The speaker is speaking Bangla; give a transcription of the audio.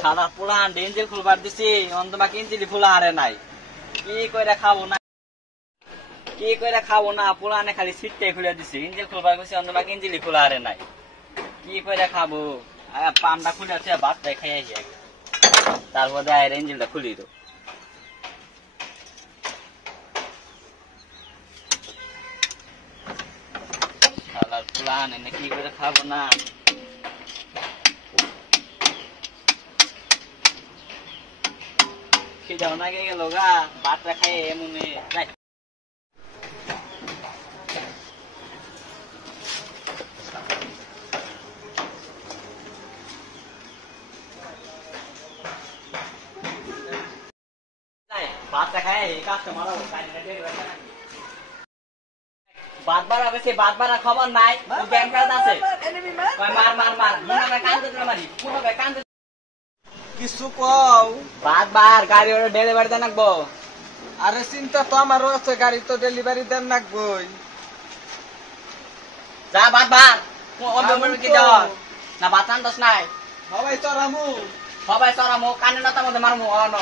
সাদা পোলান ডেঞ্জেল খুলবার দিছি অন্তমা কিনছিলি ফুলা হারে নাই কি কইরা খাবো না কি কইরা খাবো না পোলানে খালি সিটটাই খুলে দিছি ইঞ্জিল খুলবার গেছি অন্তমা কিনছিলি ফুলা হারে নাই কি কইরা খাবো পামটা খুলে আছে ভাতটাই খাই আসি আগে তারপর দেয় ইঞ্জিলটা খুলি তো শালার পোলান এনে কি করে খাবো না খিদাও না গেল গা ভাতটা খাই এমনি যাই ভাতটা খাই কাস্টমার বাদ বাড়া বেশি বাদ বাড়া খবর নাই গ্যাংরাজ আছে মার মার মার মনে কান্দে মারি মনে কান্দে কিছু কও বাদ বার গাড়ি ওর ডেলিভারি দেন নাকবো আরে চিন্তা তো আমারও আছে গাড়ি তো ডেলিভারি দেন নাকবই যা বাদ বার অন্য কি দাও না বাতান দোস নাই সবাই চড়ামু সবাই চড়ামো কানে নাতার মধ্যে মারমু অন